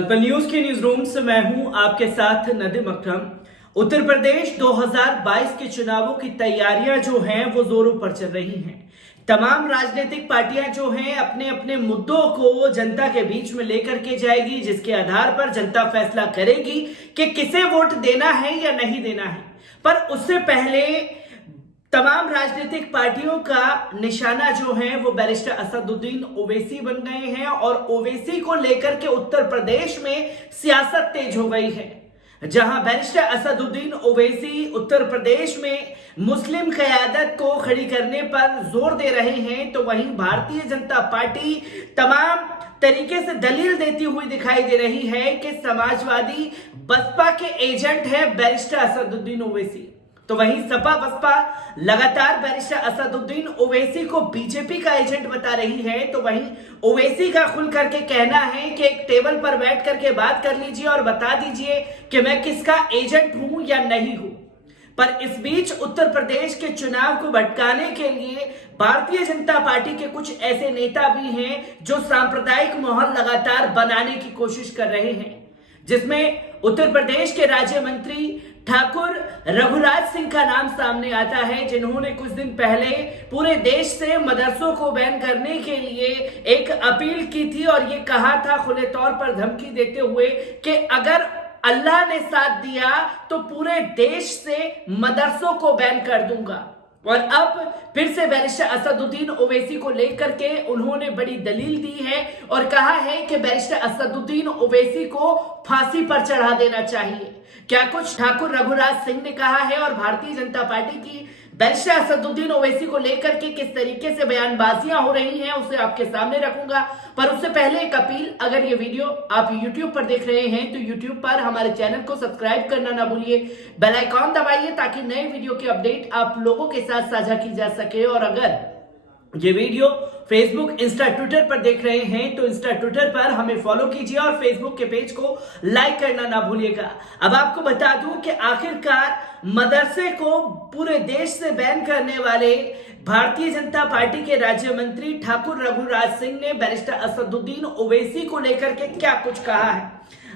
पलपल news के news room से मैं हूं आपके साथ नदीम अकरम। उत्तर प्रदेश 2022 के चुनावों की तैयारियां जो हैं वो जोरों पर चल रही हैं। तमाम राजनीतिक पार्टियां जो हैं अपने अपने मुद्दों को जनता के बीच में लेकर के जाएगी, जिसके आधार पर जनता फैसला करेगी कि किसे वोट देना है या नहीं देना है। पर उससे पहले तमाम राजनीतिक पार्टियों का निशाना जो है वो बैरिस्टर असदुद्दीन ओवैसी बन गए हैं और ओवैसी को लेकर के उत्तर प्रदेश में सियासत तेज हो गई है। जहां बैरिस्टर असदुद्दीन ओवैसी उत्तर प्रदेश में मुस्लिम क़यादत को खड़ी करने पर जोर दे रहे हैं, तो वहीं भारतीय जनता पार्टी तमाम तरीके से दलील देती हुई दिखाई दे रही है कि समाजवादी बसपा के एजेंट है बैरिस्टर असदुद्दीन ओवैसी। तो वहीं सपा बसपा लगातार बैरिस्टर असदुद्दीन ओवैसी को बीजेपी का एजेंट बता रही है, तो वहीं ओवैसी का खुल करके कहना है कि एक टेबल पर बैठ करके बात कर लीजिए और बता दीजिए कि मैं किसका एजेंट हूं या नहीं हूं। पर इस बीच उत्तर प्रदेश के चुनाव को भटकाने के लिए भारतीय जनता पार्टी के कुछ ऐसे नेता भी हैं जो सांप्रदायिक माहौल लगातार बनाने की कोशिश कर रहे हैं, जिसमें उत्तर प्रदेश के राज्य मंत्री ठाकुर रघुराज सिंह का नाम सामने आता है, जिन्होंने कुछ दिन पहले पूरे देश से मदरसों को बैन करने के लिए एक अपील की थी और ये कहा था खुले तौर पर धमकी देते हुए कि अगर अल्लाह ने साथ दिया तो पूरे देश से मदरसों को बैन कर दूंगा। और अब फिर से बैरिस्टर असदुद्दीन ओवैसी को लेकर के उन्होंने बड़ी दलील दी है और कहा है कि बैरिस्टर असदुद्दीन ओवैसी को फांसी पर चढ़ा देना चाहिए। क्या कुछ ठाकुर रघुराज सिंह ने कहा है और भारतीय जनता पार्टी की बैरिस्टर असदुद्दीन ओवैसी को लेकर के किस तरीके से बयानबाजियां हो रही हैं उसे आपके सामने रखूंगा। पर उससे पहले एक अपील, अगर ये वीडियो आप YouTube पर देख रहे हैं तो YouTube पर हमारे चैनल को सब्सक्राइब करना ना भूलिए, बेल आइकॉन दबाइए ताकि नए वीडियो की अपडेट आप लोगों के साथ साझा की जा सके। और अगर ये वीडियो फेसबुक, इंस्टा, ट्विटर पर देख रहे हैं तो इंस्टा, ट्विटर पर हमें फॉलो कीजिए और फेसबुक के पेज को लाइक करना ना भूलिएगा। अब आपको बता दूं कि आखिरकार मदरसे को पूरे देश से बैन करने वाले भारतीय जनता पार्टी के राज्य मंत्री ठाकुर रघुराज सिंह ने बैरिस्टर असदुद्दीन ओवैसी को लेकर के क्या कुछ कहा है।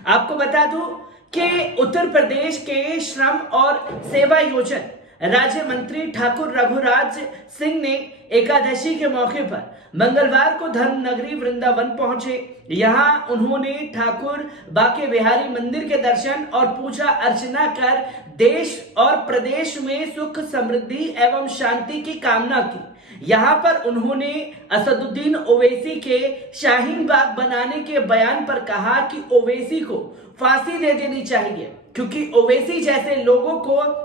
आपको बता दूं कि उत्तर प्रदेश के श्रम और सेवा योजन राज्य मंत्री ठाकुर रघुराज सिंह ने एकादशी के मौके पर मंगलवार को धर्म नगरी वृंदावन पहुंचे। यहां उन्होंने ठाकुर बाके बिहारी मंदिर के दर्शन और पूजा अर्चना कर देश और प्रदेश में सुख, समृद्धि एवं शांति की कामना की। यहां पर उन्होंने असदुद्दीन ओवैसी के शाहीन बाग बनाने के बयान पर कहा कि ओवैसी को फांसी दे देनी चाहिए, क्योंकि ओवैसी जैसे लोगों को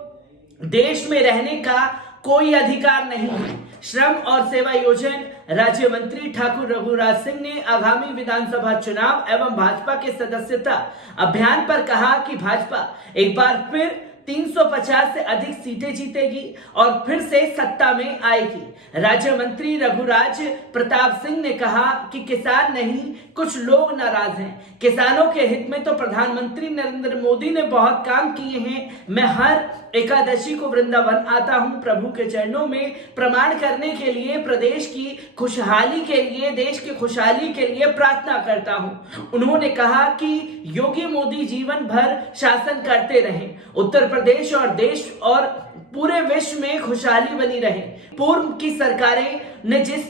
देश में रहने का कोई अधिकार नहीं है। श्रम और सेवा योजन राज्य मंत्री ठाकुर रघुराज सिंह ने आगामी विधानसभा चुनाव एवं भाजपा के सदस्यता अभियान पर कहा कि भाजपा एक बार फिर 350 से अधिक सीटें जीतेगी और फिर से सत्ता में आएगी। राज्य मंत्री रघुराज प्रताप सिंह ने कहा कि किसान नहीं, कुछ लोग नाराज हैं। किसानों के हित में तो प्रधानमंत्री नरेंद्र मोदी ने बहुत काम किए हैं। मैं हर एकादशी को वृंदावन आता हूं प्रभु के चरणों में प्रमाण करने के लिए, प्रदेश की खुशहाली के लिए, देश की खुशहाली के लिए प्रार्थना करता हूं। उन्होंने कहा कि योगी मोदी जीवन भर शासन करते रहे, उत्तर प्रदेश और देश और पूरे विश्व में खुशहाली बनी रहे। पूर्व की सरकारें ने जिस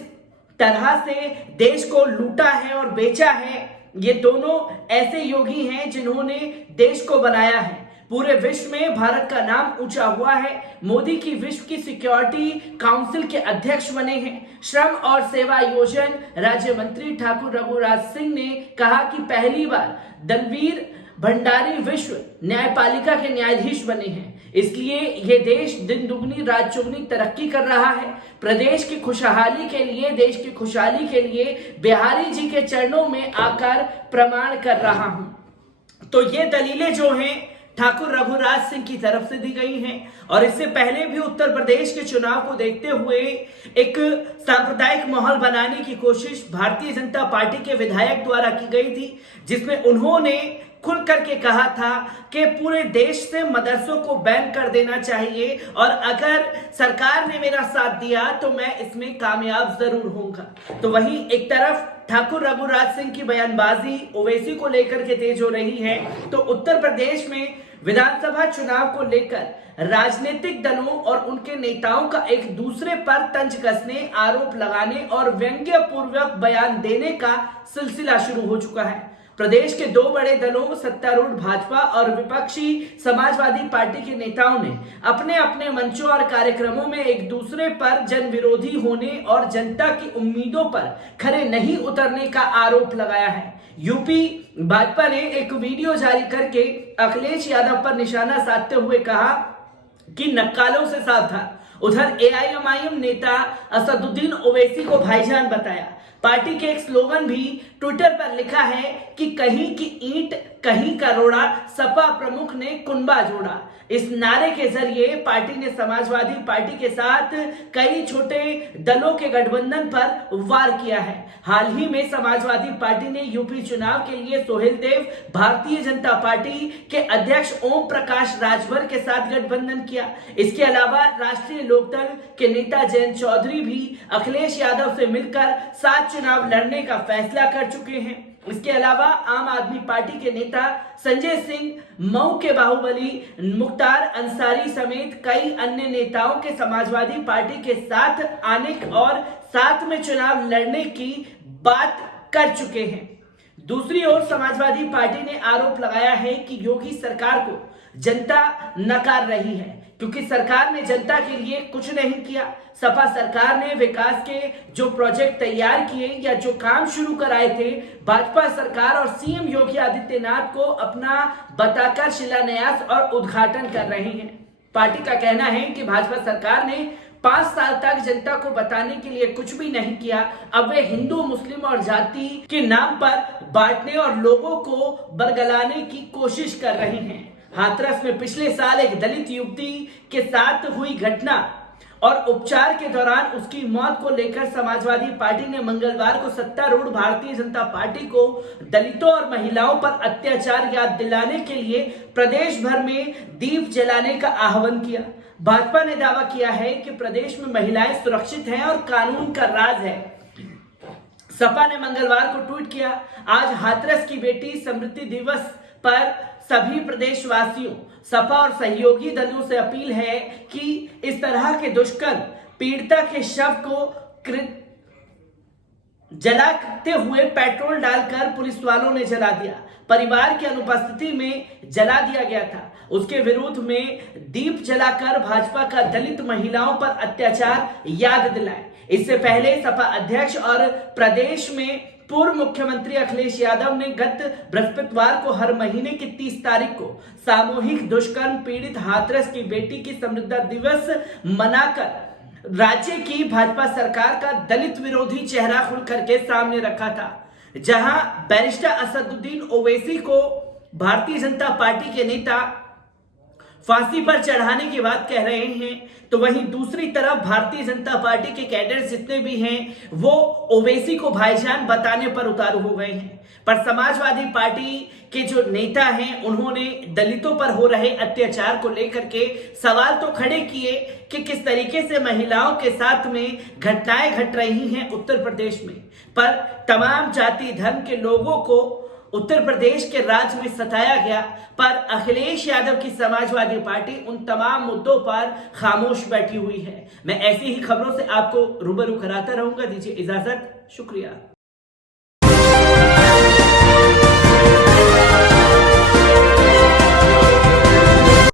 तरह से देश को लूटा है और बेचा है, ये दोनों ऐसे योगी हैं जिन्होंने देश को बनाया है। पूरे विश्व में भारत का नाम ऊंचा हुआ है। मोदी की विश्व की सिक्योरिटी काउंसिल के अध्यक्ष बने हैं। श्रम और सेवा योजन राज्य मंत्री ठाकुर रघुराज सिंह ने कहा कि पहली बार दलवीर भंडारी विश्व न्यायपालिका के न्यायाधीश बने हैं, इसलिए ये देश दिन दुगनी रात चौगुनी तरक्की कर रहा है। प्रदेश की खुशहाली के लिए, देश की खुशहाली के लिए बिहारी जी के चरणों में आकर प्रमाण कर रहा हूं। तो ये दलीलें जो हैं ठाकुर रघुराज सिंह की तरफ से दी गई हैं और इससे पहले भी उत्तर प्रदेश के चुनाव को देखते हुए एक सांप्रदायिक माहौल बनाने की कोशिश भारतीय जनता पार्टी के विधायक द्वारा की गई थी, जिसमें उन्होंने खुल करके कहा था कि पूरे देश से मदरसों को बैन कर देना चाहिए और अगर सरकार ने मेरा साथ दिया तो मैं इसमें कामयाब जरूर होऊंगा। तो वहीं एक तरफ ठाकुर रघुराज सिंह की बयानबाजी ओवैसी को लेकर के तेज हो रही है, तो उत्तर प्रदेश में विधानसभा चुनाव को लेकर राजनीतिक दलों और उनके नेताओं का एक दूसरे पर तंज कसने, आरोप लगाने और व्यंग्यपूर्वक बयान देने का सिलसिला शुरू हो चुका है। प्रदेश के दो बड़े दलों सत्तारूढ़ भाजपा और विपक्षी समाजवादी पार्टी के नेताओं ने अपने अपने मंचों और कार्यक्रमों में एक दूसरे पर जन विरोधी होने और जनता की उम्मीदों पर खरे नहीं उतरने का आरोप लगाया है। यूपी भाजपा ने एक वीडियो जारी करके अखिलेश यादव पर निशाना साधते हुए कहा कि नक्कालों से सावधान। उधर एआईएमआईएम नेता असदुद्दीन ओवैसी को भाईजान बताया। पार्टी के एक स्लोगन भी ट्विटर पर लिखा है कि कहीं की ईंट कहीं का रोड़ा, सपा प्रमुख ने कुनबा जोड़ा। इस नारे के जरिए पार्टी ने समाजवादी पार्टी के साथ कई छोटे दलों के गठबंधन पर वार किया है। हाल ही में समाजवादी पार्टी ने यूपी चुनाव के लिए सोहेल देव भारतीय जनता पार्टी के अध्यक्ष ओम प्रकाश राजभर के साथ गठबंधन किया। इसके अलावा राष्ट्रीय लोकदल के नेता जयंत चौधरी भी अखिलेश यादव से मिलकर साथ चुनाव लड़ने का फैसला कर चुके हैं। इसके अलावा आम आदमी पार्टी के नेता संजय सिंह, मऊ के बाहुबली मुख्तार अंसारी समेत कई अन्य नेताओं के समाजवादी पार्टी के साथ आने और साथ में चुनाव लड़ने की बात कर चुके हैं। दूसरी ओर समाजवादी पार्टी ने आरोप लगाया है कि योगी सरकार को जनता नकार रही है क्योंकि सरकार ने जनता के लिए कुछ नहीं किया। सपा सरकार ने विकास के जो प्रोजेक्ट तैयार किए या जो काम शुरू कराए थे, भाजपा सरकार और सीएम योगी आदित्यनाथ को अपना बताकर शिलान्यास और उद्घाटन कर रहे हैं। पार्टी का कहना है कि भाजपा सरकार ने 5 साल तक जनता को बताने के लिए कुछ भी नहीं किया। अब वे हिंदू, मुस्लिम और जाति के नाम पर बांटने और लोगों को बरगलाने की कोशिश कर रहे हैं। हाथरस में पिछले साल एक दलित युवती के साथ हुई घटना और उपचार के दौरान उसकी मौत को लेकर समाजवादी पार्टी ने मंगलवार को सत्तारूढ़ भारतीय जनता पार्टी को दलितों और महिलाओं पर अत्याचार याद दिलाने के लिए प्रदेश भर में दीप जलाने का आह्वान किया। भाजपा ने दावा किया है कि प्रदेश में महिलाएं सुरक्षित हैं और कानून का राज है। सपा ने मंगलवार को ट्वीट किया, आज हाथरस की बेटी स्मृति दिवस पर सभी प्रदेशवासियों, सपा और सहयोगी दलों से अपील है कि इस तरह के दुष्कर्म पीड़िता के शव को जलाते हुए पेट्रोल डालकर पुलिस वालों ने जला दिया। परिवार की अनुपस्थिति में जला दिया गया था। उसके विरोध में दीप जलाकर भाजपा का दलित महिलाओं पर अत्याचार याद दिलाए। इससे पहले सपा अध्यक्ष और प्रदेश में पूर्व मुख्यमंत्री अखिलेश यादव ने गत बृहस्पतिवार को हर महीने की 30 तारीख को सामूहिक दुष्कर्म पीड़ित हाथरस की बेटी की स्मृति दिवस मनाकर राज्य की भाजपा सरकार का दलित विरोधी चेहरा खुल करके सामने रखा था। जहां बैरिस्टर असदुद्दीन ओवैसी को भारतीय जनता पार्टी के नेता फांसी पर चढ़ाने की बात कह रहे हैं, तो वहीं दूसरी तरफ भारतीय जनता पार्टी के कैडर्स जितने भी हैं वो ओवैसी को भाईजान बताने पर उतारू हो गए हैं। पर समाजवादी पार्टी के जो नेता हैं उन्होंने दलितों पर हो रहे अत्याचार को लेकर के सवाल तो खड़े किए कि किस तरीके से महिलाओं के साथ में घटनाएं घट रही हैं उत्तर प्रदेश में। पर तमाम जाति धर्म के लोगों को उत्तर प्रदेश के राज्य में सताया गया, पर अखिलेश यादव की समाजवादी पार्टी उन तमाम मुद्दों पर खामोश बैठी हुई है। मैं ऐसी ही खबरों से आपको रूबरू कराता रहूंगा। दीजिए इजाजत, शुक्रिया।